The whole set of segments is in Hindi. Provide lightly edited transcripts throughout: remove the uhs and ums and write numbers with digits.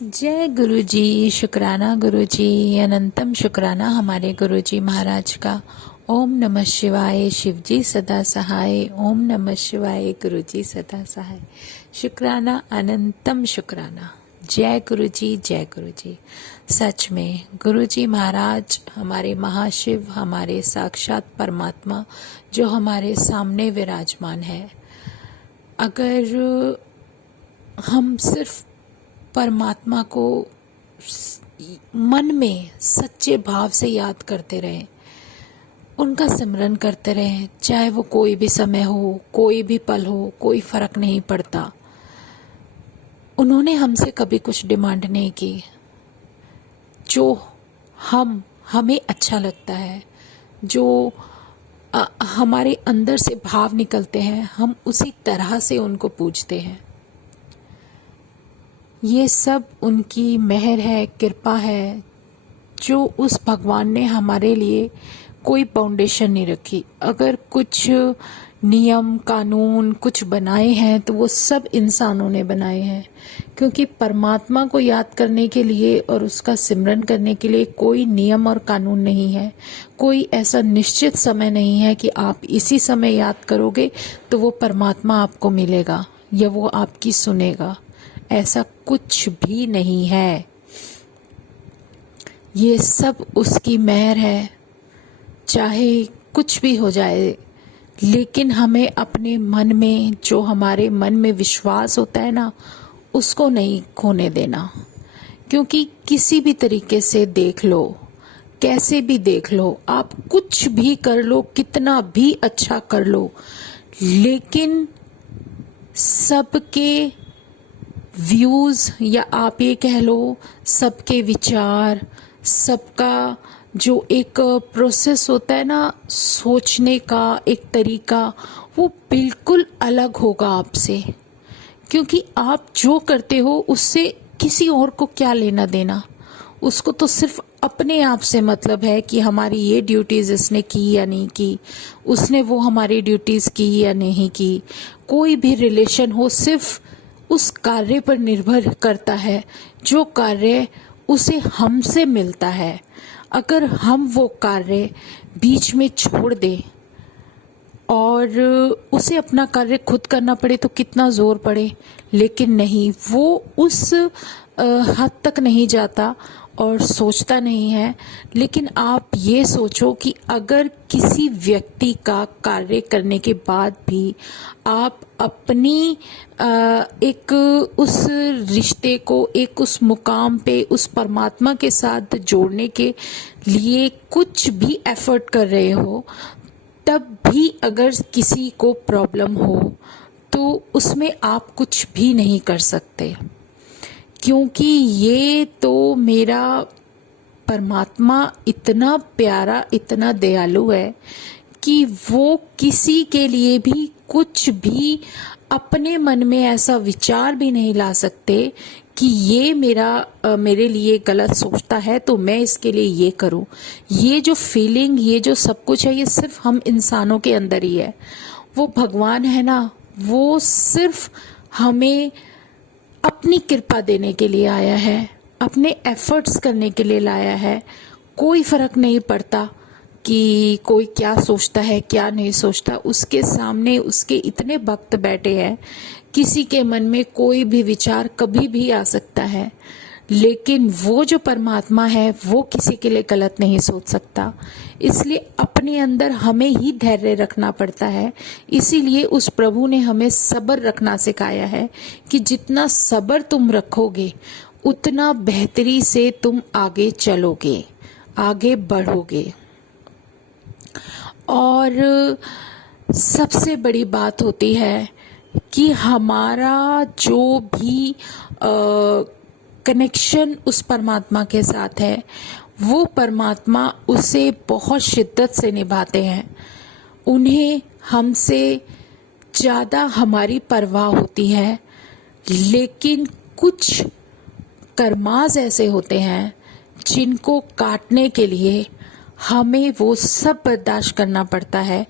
जय गुरु जी। शुक्राना गुरु जी, अनंतम शुक्राना हमारे गुरु जी महाराज का। ओम नमः शिवाय, शिव जी सदा सहाय। ओम नमः शिवाय, गुरु जी सदा सहाय। शुक्राना, अनंतम शुक्राना। जय गुरु जी, जय गुरु जी। सच में गुरु जी महाराज हमारे महाशिव, हमारे साक्षात परमात्मा जो हमारे सामने विराजमान है। अगर हम सिर्फ परमात्मा को मन में सच्चे भाव से याद करते रहें, उनका सिमरन करते रहें, चाहे वो कोई भी समय हो, कोई भी पल हो, कोई फर्क नहीं पड़ता। उन्होंने हमसे कभी कुछ डिमांड नहीं की। जो हमें अच्छा लगता है, जो हमारे अंदर से भाव निकलते हैं, हम उसी तरह से उनको पूजते हैं। ये सब उनकी मेहर है, कृपा है, जो उस भगवान ने हमारे लिए कोई बाउंडेशन नहीं रखी। अगर कुछ नियम कानून कुछ बनाए हैं तो वो सब इंसानों ने बनाए हैं, क्योंकि परमात्मा को याद करने के लिए और उसका सिमरन करने के लिए कोई नियम और कानून नहीं है। कोई ऐसा निश्चित समय नहीं है कि आप इसी समय याद करोगे तो वो परमात्मा आपको मिलेगा या वो आपकी सुनेगा। ऐसा कुछ भी नहीं है। ये सब उसकी मेहर है, चाहे कुछ भी हो जाए। लेकिन हमें अपने मन में, जो हमारे मन में विश्वास होता है ना, उसको नहीं खोने देना। क्योंकि किसी भी तरीके से देख लो, कैसे भी देख लो, आप कुछ भी कर लो, कितना भी अच्छा कर लो, लेकिन सबके व्यूज़ या आप ये कह लो सबके विचार, सबका जो एक प्रोसेस होता है ना सोचने का, एक तरीका, वो बिल्कुल अलग होगा आपसे। क्योंकि आप जो करते हो उससे किसी और को क्या लेना देना। उसको तो सिर्फ अपने आप से मतलब है कि हमारी ये ड्यूटीज़ इसने की या नहीं की, उसने वो हमारी ड्यूटीज़ की या नहीं की। कोई भी रिलेशन हो, सिर्फ उस कार्य पर निर्भर करता है जो कार्य उसे हमसे मिलता है। अगर हम वो कार्य बीच में छोड़ दें और उसे अपना कार्य खुद करना पड़े तो कितना जोर पड़े, लेकिन नहीं, वो उस हद तक नहीं जाता और सोचता नहीं है। लेकिन आप ये सोचो कि अगर किसी व्यक्ति का कार्य करने के बाद भी आप अपनी एक उस रिश्ते को, एक उस मुकाम पे, उस परमात्मा के साथ जोड़ने के लिए कुछ भी एफर्ट कर रहे हो, तब भी अगर किसी को प्रॉब्लम हो तो उसमें आप कुछ भी नहीं कर सकते। क्योंकि ये तो मेरा परमात्मा इतना प्यारा, इतना दयालु है कि वो किसी के लिए भी कुछ भी अपने मन में ऐसा विचार भी नहीं ला सकते कि ये मेरे लिए गलत सोचता है तो मैं इसके लिए ये करूं। ये जो फीलिंग, ये जो सब कुछ है, ये सिर्फ हम इंसानों के अंदर ही है। वो भगवान है ना, वो सिर्फ हमें अपनी कृपा देने के लिए आया है, अपने एफर्ट्स करने के लिए लाया है। कोई फर्क नहीं पड़ता कि कोई क्या सोचता है क्या नहीं सोचता। उसके सामने उसके इतने भक्त बैठे हैं, किसी के मन में कोई भी विचार कभी भी आ सकता है, लेकिन वो जो परमात्मा है वो किसी के लिए गलत नहीं सोच सकता। इसलिए अपने अंदर हमें ही धैर्य रखना पड़ता है। इसीलिए उस प्रभु ने हमें सब्र रखना सिखाया है कि जितना सब्र तुम रखोगे उतना बेहतरी से तुम आगे चलोगे, आगे बढ़ोगे। और सबसे बड़ी बात होती है कि हमारा जो भी कनेक्शन उस परमात्मा के साथ है, वो परमात्मा उसे बहुत शिद्दत से निभाते हैं। उन्हें हमसे ज़्यादा हमारी परवाह होती है। लेकिन कुछ कर्माज ऐसे होते हैं जिनको काटने के लिए हमें वो सब बर्दाश्त करना पड़ता है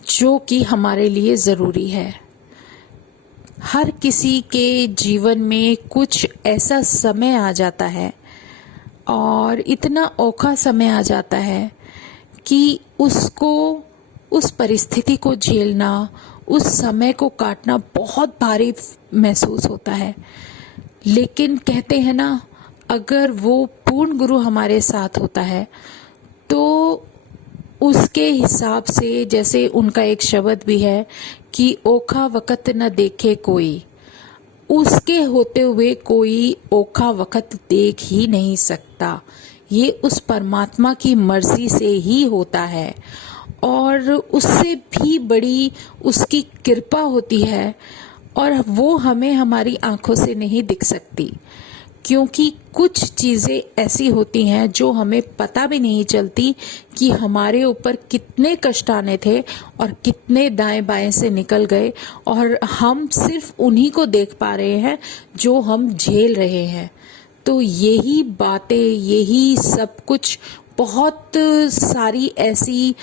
जो कि हमारे लिए ज़रूरी है। हर किसी के जीवन में कुछ ऐसा समय आ जाता है और इतना औखा समय आ जाता है कि उसको उस परिस्थिति को झेलना, उस समय को काटना बहुत भारी महसूस होता है। लेकिन कहते हैं ना, अगर वो पूर्ण गुरु हमारे साथ होता है तो उसके हिसाब से, जैसे उनका एक शब्द भी है कि ओखा वक़्त न देखे कोई, उसके होते हुए कोई ओखा वक़्त देख ही नहीं सकता। ये उस परमात्मा की मर्जी से ही होता है और उससे भी बड़ी उसकी कृपा होती है और वो हमें हमारी आंखों से नहीं दिख सकती, क्योंकि कुछ चीज़ें ऐसी होती हैं जो हमें पता भी नहीं चलती कि हमारे ऊपर कितने कष्ट आने थे और कितने दाएं बाएं से निकल गए, और हम सिर्फ उन्हीं को देख पा रहे हैं जो हम झेल रहे हैं। तो यही बातें, यही सब कुछ, बहुत सारी ऐसी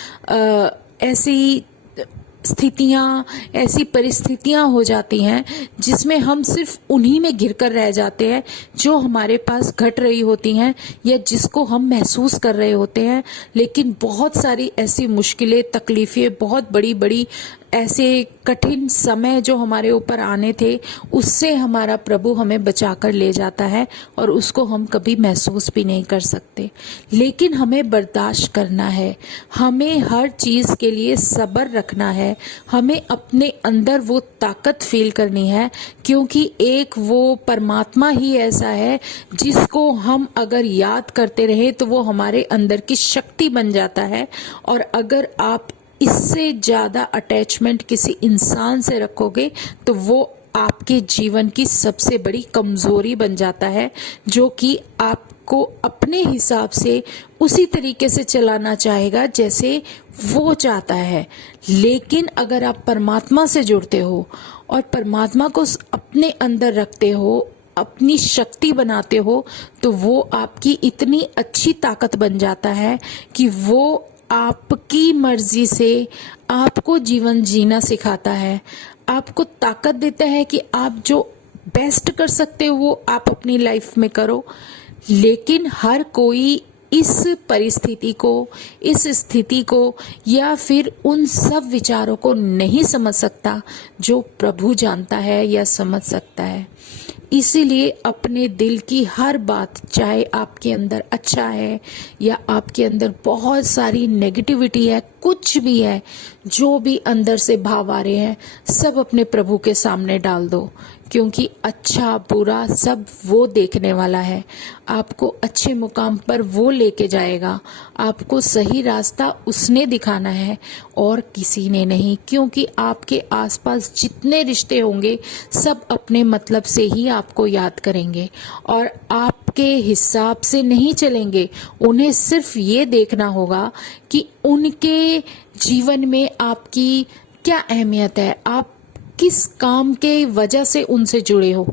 स्थितियाँ, ऐसी परिस्थितियाँ हो जाती हैं जिसमें हम सिर्फ उन्हीं में घिरकर रह जाते हैं जो हमारे पास घट रही होती हैं या जिसको हम महसूस कर रहे होते हैं। लेकिन बहुत सारी ऐसी मुश्किलें, तकलीफ़ें, बहुत बड़ी बड़ी ऐसे कठिन समय जो हमारे ऊपर आने थे, उससे हमारा प्रभु हमें बचाकर ले जाता है और उसको हम कभी महसूस भी नहीं कर सकते। लेकिन हमें बर्दाश्त करना है, हमें हर चीज़ के लिए सब्र रखना है, हमें अपने अंदर वो ताकत फील करनी है, क्योंकि एक वो परमात्मा ही ऐसा है जिसको हम अगर याद करते रहे तो वो हमारे अंदर की शक्ति बन जाता है। और अगर आप इससे ज़्यादा अटैचमेंट किसी इंसान से रखोगे तो वो आपके जीवन की सबसे बड़ी कमज़ोरी बन जाता है, जो कि आपको अपने हिसाब से उसी तरीके से चलाना चाहेगा जैसे वो चाहता है। लेकिन अगर आप परमात्मा से जुड़ते हो और परमात्मा को अपने अंदर रखते हो, अपनी शक्ति बनाते हो, तो वो आपकी इतनी अच्छी ताकत बन जाता है कि वो आपकी मर्जी से आपको जीवन जीना सिखाता है, आपको ताकत देता है कि आप जो बेस्ट कर सकते हो वो आप अपनी लाइफ में करो। लेकिन हर कोई इस परिस्थिति को, इस स्थिति को या फिर उन सब विचारों को नहीं समझ सकता जो प्रभु जानता है या समझ सकता है। इसीलिए अपने दिल की हर बात, चाहे आपके अंदर अच्छा है या आपके अंदर बहुत सारी नेगेटिविटी है, कुछ भी है, जो भी अंदर से भाव आ रहे हैं, सब अपने प्रभु के सामने डाल दो, क्योंकि अच्छा बुरा सब वो देखने वाला है। आपको अच्छे मुकाम पर वो लेके जाएगा, आपको सही रास्ता उसने दिखाना है और किसी ने नहीं। क्योंकि आपके आसपास जितने रिश्ते होंगे सब अपने मतलब से ही आपको याद करेंगे और आपके हिसाब से नहीं चलेंगे। उन्हें सिर्फ ये देखना होगा कि उनके जीवन में आपकी क्या अहमियत है, आप किस काम के वजह से उनसे जुड़े हो।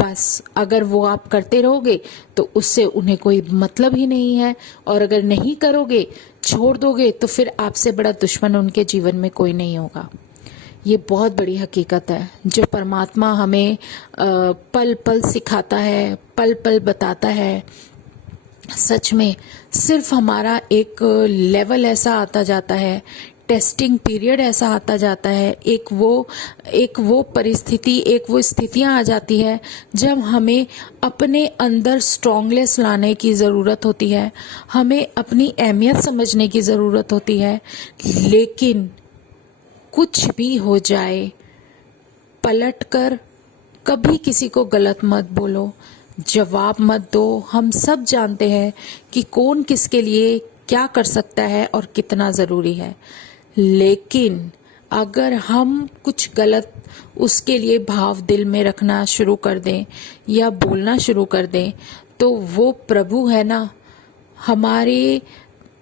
बस अगर वो आप करते रहोगे तो उससे उन्हें कोई मतलब ही नहीं है, और अगर नहीं करोगे, छोड़ दोगे, तो फिर आपसे बड़ा दुश्मन उनके जीवन में कोई नहीं होगा। ये बहुत बड़ी हकीकत है जो परमात्मा हमें पल पल सिखाता है, पल पल बताता है। सच में सिर्फ हमारा एक लेवल ऐसा आता जाता है, टेस्टिंग पीरियड ऐसा आता जाता है, एक वो परिस्थिति, एक वो स्थितियां आ जाती है जब हमें अपने अंदर स्ट्रॉन्गनेस लाने की ज़रूरत होती है, हमें अपनी अहमियत समझने की ज़रूरत होती है। लेकिन कुछ भी हो जाए, पलटकर कभी किसी को गलत मत बोलो, जवाब मत दो। हम सब जानते हैं कि कौन किसके लिए क्या कर सकता है और कितना ज़रूरी है। लेकिन अगर हम कुछ गलत उसके लिए भाव दिल में रखना शुरू कर दें या बोलना शुरू कर दें, तो वो प्रभु है ना, हमारे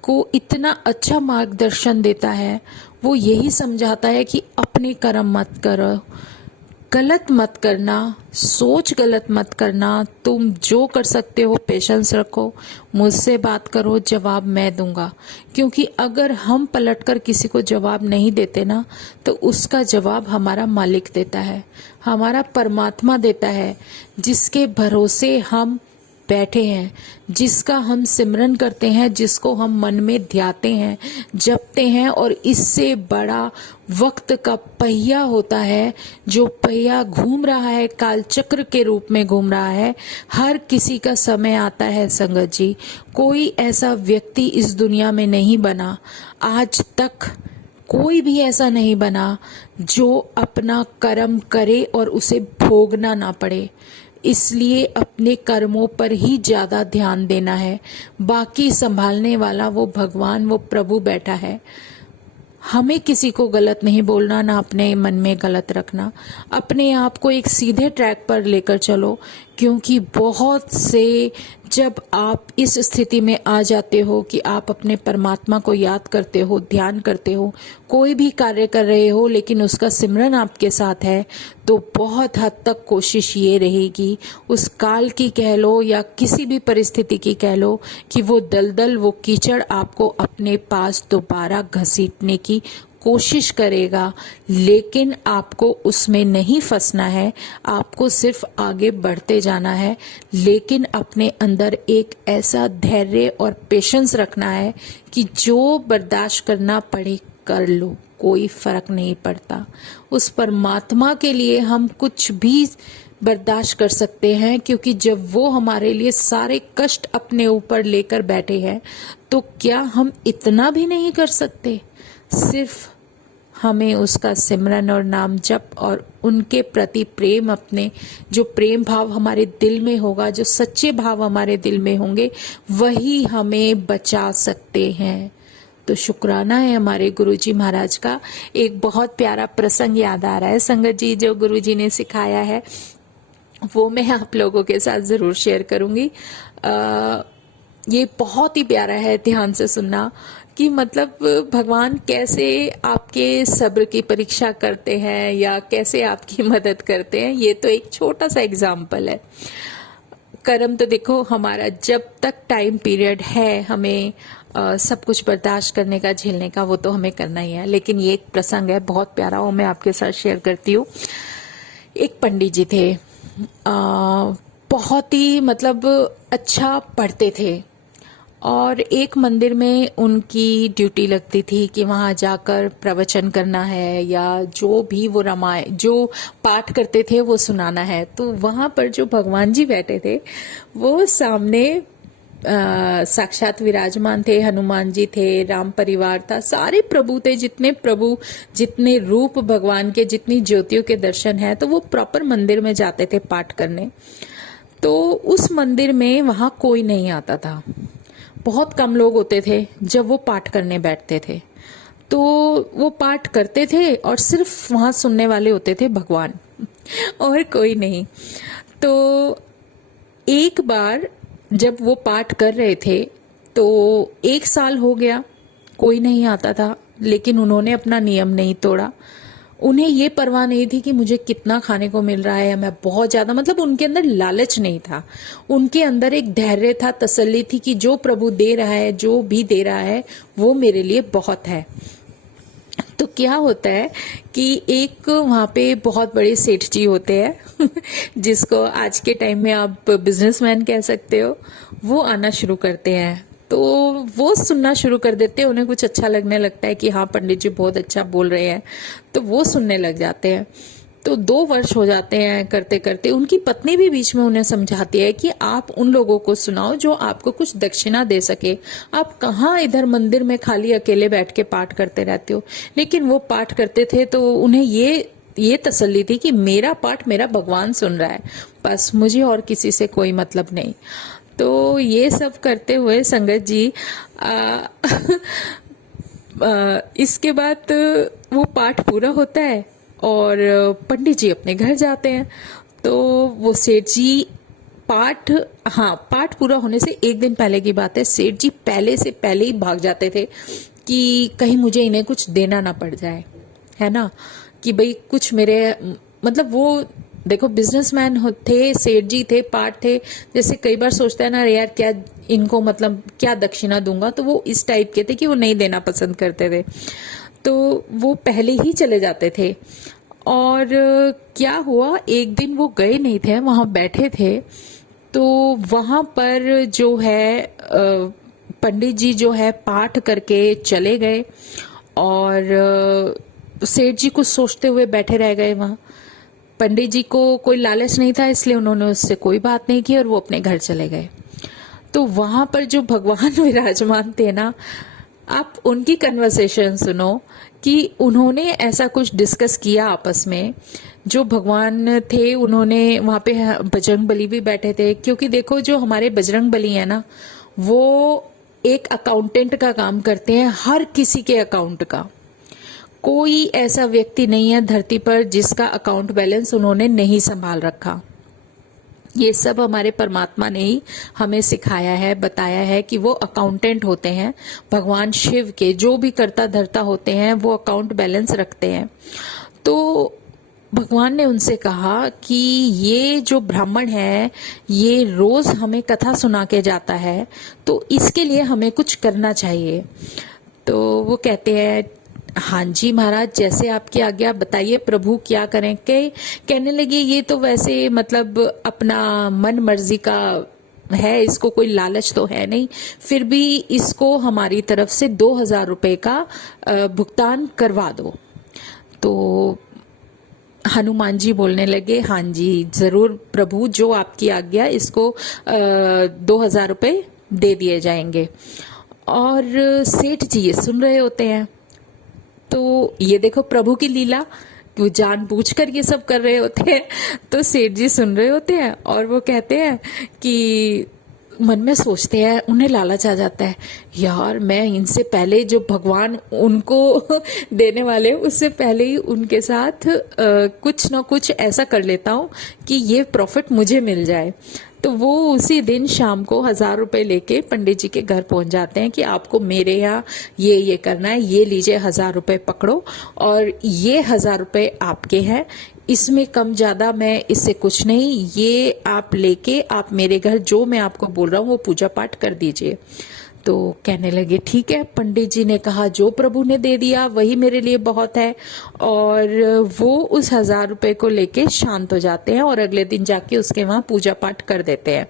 को इतना अच्छा मार्गदर्शन देता है। वो यही समझाता है कि अपने कर्म मत करो, गलत मत करना, सोच गलत मत करना। तुम जो कर सकते हो पेशेंस रखो, मुझसे बात करो, जवाब मैं दूंगा। क्योंकि अगर हम पलटकर किसी को जवाब नहीं देते ना, तो उसका जवाब हमारा मालिक देता है, हमारा परमात्मा देता है, जिसके भरोसे हम बैठे हैं, जिसका हम सिमरन करते हैं, जिसको हम मन में ध्याते हैं, जपते हैं। और इससे बड़ा वक्त का पहिया होता है, जो पहिया घूम रहा है, कालचक्र के रूप में घूम रहा है। हर किसी का समय आता है संगत जी। कोई ऐसा व्यक्ति इस दुनिया में नहीं बना, आज तक कोई भी ऐसा नहीं बना जो अपना कर्म करे और उसे भोगना ना पड़े। इसलिए अपने कर्मों पर ही ज्यादा ध्यान देना है। बाकी संभालने वाला वो भगवान, वो प्रभु बैठा है। हमें किसी को गलत नहीं बोलना, ना अपने मन में गलत रखना। अपने आप को एक सीधे ट्रैक पर लेकर चलो, क्योंकि बहुत से जब आप इस स्थिति में आ जाते हो कि आप अपने परमात्मा को याद करते हो, ध्यान करते हो, कोई भी कार्य कर रहे हो लेकिन उसका सिमरन आपके साथ है, तो बहुत हद तक कोशिश ये रहेगी, उस काल की कह लो या किसी भी परिस्थिति की कह लो, कि वो दलदल, वो कीचड़ आपको अपने पास दोबारा घसीटने की कोशिश करेगा। लेकिन आपको उसमें नहीं फंसना है, आपको सिर्फ आगे बढ़ते जाना है। लेकिन अपने अंदर एक ऐसा धैर्य और पेशेंस रखना है कि जो बर्दाश्त करना पड़े कर लो, कोई फर्क नहीं पड़ता। उस परमात्मा के लिए हम कुछ भी बर्दाश्त कर सकते हैं, क्योंकि जब वो हमारे लिए सारे कष्ट अपने ऊपर लेकर बैठे हैं, तो क्या हम इतना भी नहीं कर सकते? सिर्फ हमें उसका सिमरन और नाम जप और उनके प्रति प्रेम, अपने जो प्रेम भाव हमारे दिल में होगा, जो सच्चे भाव हमारे दिल में होंगे, वही हमें बचा सकते हैं। तो शुक्राना है हमारे गुरुजी महाराज का। एक बहुत प्यारा प्रसंग याद आ रहा है संगत जी, जो गुरुजी ने सिखाया है, वो मैं आप लोगों के साथ जरूर शेयर करूंगी। ये बहुत ही प्यारा है, ध्यान से सुनना, कि मतलब भगवान कैसे आपके सब्र की परीक्षा करते हैं या कैसे आपकी मदद करते हैं। ये तो एक छोटा सा एग्जाम्पल है। कर्म तो देखो हमारा जब तक टाइम पीरियड है, हमें सब कुछ बर्दाश्त करने का, झेलने का, वो तो हमें करना ही है। लेकिन ये एक प्रसंग है बहुत प्यारा, वो मैं आपके साथ शेयर करती हूँ। एक पंडित जी थे, बहुत ही मतलब अच्छा पढ़ते थे, और एक मंदिर में उनकी ड्यूटी लगती थी कि वहां जाकर प्रवचन करना है, या जो भी वो रामायण जो पाठ करते थे वो सुनाना है। तो वहां पर जो भगवान जी बैठे थे, वो सामने साक्षात विराजमान थे। हनुमान जी थे, राम परिवार था, सारे प्रभु थे, जितने रूप भगवान के, जितनी ज्योतियों के दर्शन है। तो वो प्रॉपर मंदिर में जाते थे पाठ करने। तो उस मंदिर में वहां कोई नहीं आता था, बहुत कम लोग होते थे जब वो पाठ करने बैठते थे। तो वो पाठ करते थे और सिर्फ वहां सुनने वाले होते थे भगवान, और कोई नहीं। तो एक बार जब वो पाठ कर रहे थे, तो 1 साल हो गया, कोई नहीं आता था, लेकिन उन्होंने अपना नियम नहीं तोड़ा। उन्हें ये परवाह नहीं थी कि मुझे कितना खाने को मिल रहा है, मैं बहुत ज्यादा, मतलब उनके अंदर लालच नहीं था। उनके अंदर एक धैर्य था, तसल्ली थी कि जो प्रभु दे रहा है, जो भी दे रहा है, वो मेरे लिए बहुत है। तो क्या होता है कि एक वहां पे बहुत बड़े सेठ जी होते हैं जिसको आज के टाइम में आप बिजनेसमैन कह सकते हो। वो आना शुरू करते हैं, तो वो सुनना शुरू कर देते हैं। उन्हें कुछ अच्छा लगने लगता है कि हाँ पंडित जी बहुत अच्छा बोल रहे हैं, तो वो सुनने लग जाते हैं। तो 2 वर्ष हो जाते हैं करते करते। उनकी पत्नी भी बीच में उन्हें समझाती है कि आप उन लोगों को सुनाओ जो आपको कुछ दक्षिणा दे सके। आप कहाँ इधर मंदिर में खाली अकेले बैठ के पाठ करते रहते हो। लेकिन वो पाठ करते थे, तो उन्हें ये तसल्ली थी कि मेरा पाठ मेरा भगवान सुन रहा है, बस मुझे और किसी से कोई मतलब नहीं। तो ये सब करते हुए संगत जी इसके बाद वो पाठ पूरा होता है और पंडित जी अपने घर जाते हैं। तो वो सेठ जी पाठ पूरा होने से 1 दिन पहले की बात है, सेठ जी पहले से पहले ही भाग जाते थे कि कहीं मुझे इन्हें कुछ देना ना पड़ जाए, है ना, कि भाई कुछ मेरे मतलब वो देखो बिजनेसमैन थे, सेठ जी थे, पाठ थे। जैसे कई बार सोचता है ना, अरे यार क्या इनको मतलब क्या दक्षिणा दूंगा, तो वो इस टाइप के थे कि वो नहीं देना पसंद करते थे, तो वो पहले ही चले जाते थे। और क्या हुआ, एक दिन वो गए नहीं थे, वहां बैठे थे, तो वहां पर जो है पंडित जी जो है पाठ करके चले गए, और सेठ जी कुछ सोचते हुए बैठे रह गए वहां। पंडित जी को कोई लालच नहीं था, इसलिए उन्होंने उससे कोई बात नहीं की और वो अपने घर चले गए। तो वहां पर जो भगवान विराजमान थे ना, आप उनकी कन्वर्सेशन सुनो कि उन्होंने ऐसा कुछ डिस्कस किया आपस में। जो भगवान थे उन्होंने वहां पे बजरंग बली भी बैठे थे, क्योंकि देखो जो हमारे बजरंग बली है ना, वो एक अकाउंटेंट का काम करते हैं हर किसी के अकाउंट का। कोई ऐसा व्यक्ति नहीं है धरती पर जिसका अकाउंट बैलेंस उन्होंने नहीं संभाल रखा। ये सब हमारे परमात्मा ने ही हमें सिखाया है, बताया है कि वो अकाउंटेंट होते हैं। भगवान शिव के जो भी करता धरता होते हैं वो अकाउंट बैलेंस रखते हैं। तो भगवान ने उनसे कहा कि ये जो ब्राह्मण है ये रोज हमें कथा सुना के जाता है, तो इसके लिए हमें कुछ करना चाहिए। तो वो कहते हैं, हाँ जी महाराज, जैसे आपकी आज्ञा, बताइए प्रभु क्या करें। कहने लगे ये तो वैसे मतलब अपना मन मर्जी का है, इसको कोई लालच तो है नहीं, फिर भी इसको हमारी तरफ से 2,000 रुपए का भुगतान करवा दो। तो हनुमान जी बोलने लगे, हाँ जी जरूर प्रभु, जो आपकी आज्ञा, इसको 2,000 रुपए दे दिए जाएंगे। और सेठ जी ये सुन रहे होते हैं, तो ये देखो प्रभु की लीला, वो जानबूझकर ये सब कर रहे होते हैं। तो सेठ जी सुन रहे होते हैं और वो कहते हैं कि मन में सोचते हैं, उन्हें लालच आ जाता है, यार मैं इनसे पहले जो भगवान उनको देने वाले उससे पहले ही उनके साथ कुछ ना कुछ ऐसा कर लेता हूँ कि ये प्रॉफिट मुझे मिल जाए। तो वो उसी दिन शाम को 1,000 रुपए लेके पंडित जी के घर पहुंच जाते हैं कि आपको मेरे यहाँ ये करना है, ये लीजिए 1,000 रुपए पकड़ो, और ये 1,000 रुपए आपके हैं, इसमें कम ज्यादा मैं इससे कुछ नहीं, ये आप लेके आप मेरे घर जो मैं आपको बोल रहा हूँ वो पूजा पाठ कर दीजिए। तो कहने लगे ठीक है। पंडित जी ने कहा, जो प्रभु ने दे दिया वही मेरे लिए बहुत है, और वो उस 1,000 रुपए को लेके शांत हो जाते हैं और अगले दिन जाके उसके वहां पूजा पाठ कर देते हैं।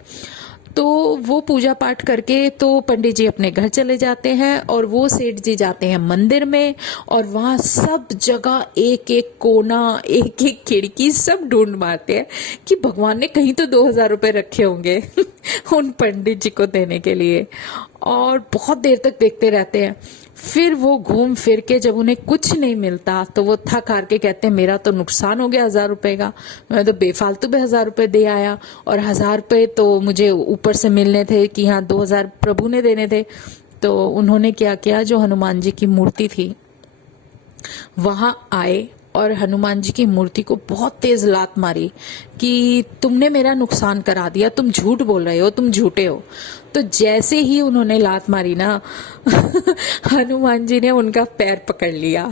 तो वो पूजा पाठ करके तो पंडित जी अपने घर चले जाते हैं, और वो सेठ जी जाते हैं मंदिर में, और वहां सब जगह एक एक कोना, एक एक खिड़की सब ढूंढ मारते हैं कि भगवान ने कहीं तो 2,000 रुपए रखे होंगे उन पंडित जी को देने के लिए। और बहुत देर तक देखते रहते हैं। फिर वो घूम फिर के जब उन्हें कुछ नहीं मिलता तो वो थक हार के कहते हैं, मेरा तो नुकसान हो गया 1,000 रुपए का, मैं तो बेफालतू में 1,000 रुपए दे आया, और 1,000 रुपए तो मुझे ऊपर से मिलने थे कि हाँ 2,000 प्रभु ने देने थे। तो उन्होंने क्या किया, जो हनुमान जी की मूर्ति थी वहां आए और हनुमान जी की मूर्ति को बहुत तेज लात मारी कि तुमने मेरा नुकसान करा दिया, तुम झूठ बोल रहे हो, तुम झूठे हो। तो जैसे ही उन्होंने लात मारी ना हनुमान जी ने उनका पैर पकड़ लिया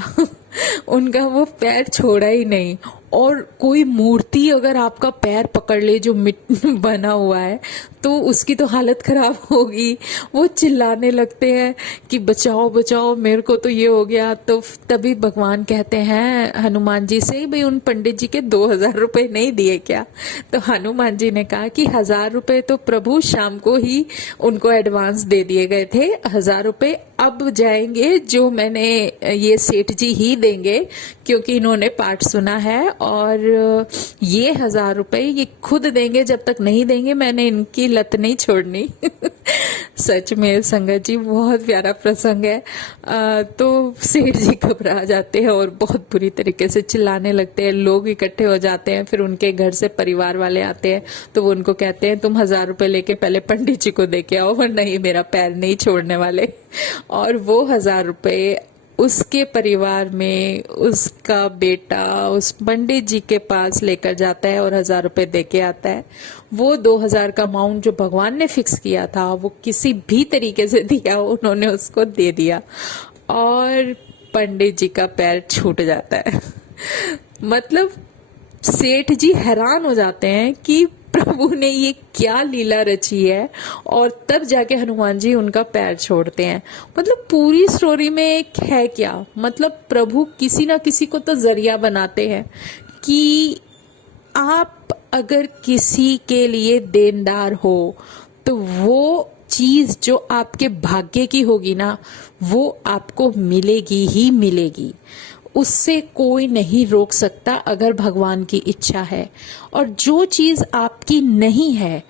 उनका वो पैर छोड़ा ही नहीं। और कोई मूर्ति अगर आपका पैर पकड़ ले जो बना हुआ है तो उसकी तो हालत खराब होगी। वो चिल्लाने लगते हैं कि बचाओ बचाओ, मेरे को तो ये हो गया। तो तभी भगवान कहते हैं हनुमान जी से, भाई उन पंडित जी के 2,000 रुपए नहीं दिए क्या? तो हनुमान जी ने कहा कि 1,000 रुपए तो प्रभु शाम को ही उनको एडवांस दे दिए गए थे, 1,000 रुपए अब जाएंगे जो मैंने ये सेठ जी ही देंगे, क्योंकि इन्होंने पाठ सुना है, और ये 1,000 रुपए ये खुद देंगे, जब तक नहीं देंगे मैंने इनकी लत नहीं छोड़नी सच में संगत जी बहुत प्यारा प्रसंग है। तो सेठ जी घबरा जाते हैं और बहुत बुरी तरीके से चिल्लाने लगते हैं, लोग इकट्ठे हो जाते हैं। फिर उनके घर से परिवार वाले आते हैं तो वो उनको कहते हैं, तुम 1,000 रुपए लेके पहले पंडित जी को दे के आओ, वरना ये मेरा पैर नहीं छोड़ने वाले। और वो 1,000 रुपए उसके परिवार में उसका बेटा उस पंडित जी के पास लेकर जाता है और 1,000 रुपए दे के आता है। वो 2,000 का अमाउंट जो भगवान ने फिक्स किया था वो किसी भी तरीके से दिया, उन्होंने उसको दे दिया, और पंडित जी का पैर छूट जाता है। मतलब सेठ जी हैरान हो जाते हैं कि प्रभु ने ये क्या लीला रची है, और तब जाके हनुमान जी उनका पैर छोड़ते हैं। मतलब पूरी स्टोरी में एक है क्या, मतलब प्रभु किसी ना किसी को तो जरिया बनाते हैं कि आप अगर किसी के लिए देनदार हो तो वो चीज जो आपके भाग्य की होगी ना, वो आपको मिलेगी ही मिलेगी। उससे कोई नहीं रोक सकता अगर भगवान की इच्छा है। और जो चीज आपकी नहीं है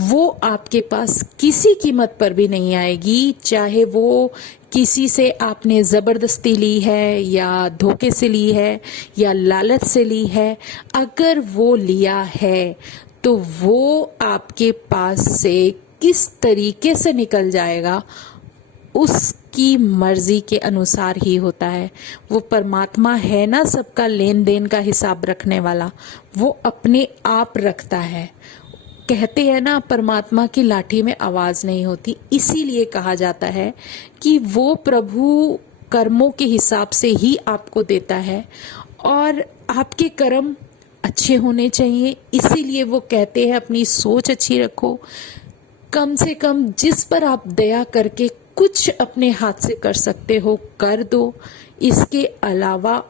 वो आपके पास किसी कीमत पर भी नहीं आएगी, चाहे वो किसी से आपने जबरदस्ती ली है या धोखे से ली है या लालच से ली है। अगर वो लिया है तो वो आपके पास से किस तरीके से निकल जाएगा उसकी मर्जी के अनुसार ही होता है। वो परमात्मा है ना सबका लेन देन का हिसाब रखने वाला, वो अपने आप रखता है। कहते हैं ना परमात्मा की लाठी में आवाज नहीं होती, इसीलिए कहा जाता है कि वो प्रभु कर्मों के हिसाब से ही आपको देता है, और आपके कर्म अच्छे होने चाहिए। इसीलिए वो कहते हैं अपनी सोच अच्छी रखो, कम से कम जिस पर आप दया करके कुछ अपने हाथ से कर सकते हो कर दो। इसके अलावा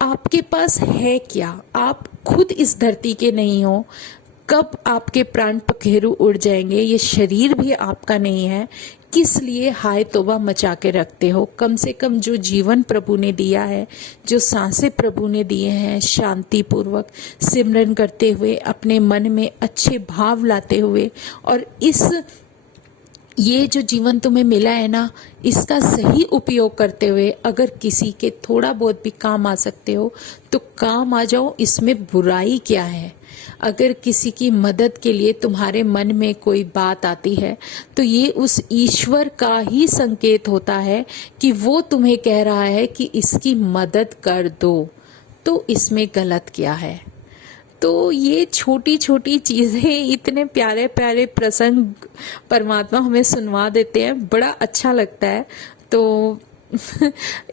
आपके पास है क्या, आप खुद इस धरती के नहीं हो। कब आपके प्राण पखेरु उड़ जाएंगे, ये शरीर भी आपका नहीं है, किस लिए हाय तौबा मचा के रखते हो। कम से कम जो जीवन प्रभु ने दिया है, जो सांसें प्रभु ने दिए हैं, शांति पूर्वक सिमरन करते हुए, अपने मन में अच्छे भाव लाते हुए, और ये जो जीवन तुम्हें मिला है ना, इसका सही उपयोग करते हुए अगर किसी के थोड़ा बहुत भी काम आ सकते हो तो काम आ जाओ। इसमें बुराई क्या है। अगर किसी की मदद के लिए तुम्हारे मन में कोई बात आती है तो ये उस ईश्वर का ही संकेत होता है कि वो तुम्हें कह रहा है कि इसकी मदद कर दो। तो इसमें गलत क्या है। तो ये छोटी छोटी चीजें, इतने प्यारे प्यारे प्रसंग परमात्मा हमें सुनवा देते हैं, बड़ा अच्छा लगता है। तो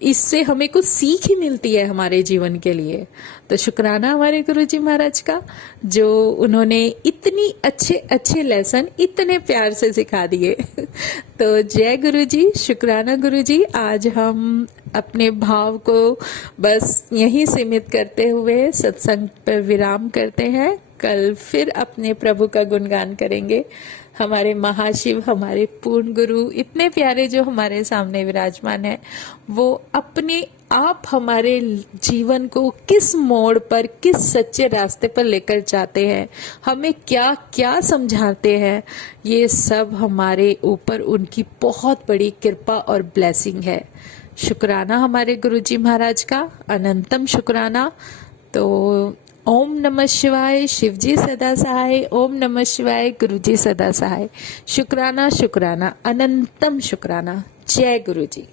इससे हमें कुछ सीख ही मिलती है हमारे जीवन के लिए। तो शुक्राना हमारे गुरुजी महाराज का, जो उन्होंने इतनी अच्छे अच्छे लेसन इतने प्यार से सिखा दिए। तो जय गुरुजी, शुक्राना गुरुजी। आज हम अपने भाव को बस यहीं सीमित करते हुए सत्संग पर विराम करते हैं। कल फिर अपने प्रभु का गुणगान करेंगे। हमारे महाशिव, हमारे पूर्ण गुरु, इतने प्यारे जो हमारे सामने विराजमान है, वो अपने आप हमारे जीवन को किस मोड़ पर, किस सच्चे रास्ते पर लेकर जाते हैं, हमें क्या क्या समझाते हैं, ये सब हमारे ऊपर उनकी बहुत बड़ी कृपा और ब्लेसिंग है। शुक्राना हमारे गुरुजी महाराज का, अनंतम शुक्राना। तो ओम नमः शिवाय, शिवजी सदा सहाय। ओम नमः शिवाय, गुरुजी सदा सहाय। शुक्राना शुक्राना, अनंतम शुक्राना। जय गुरुजी।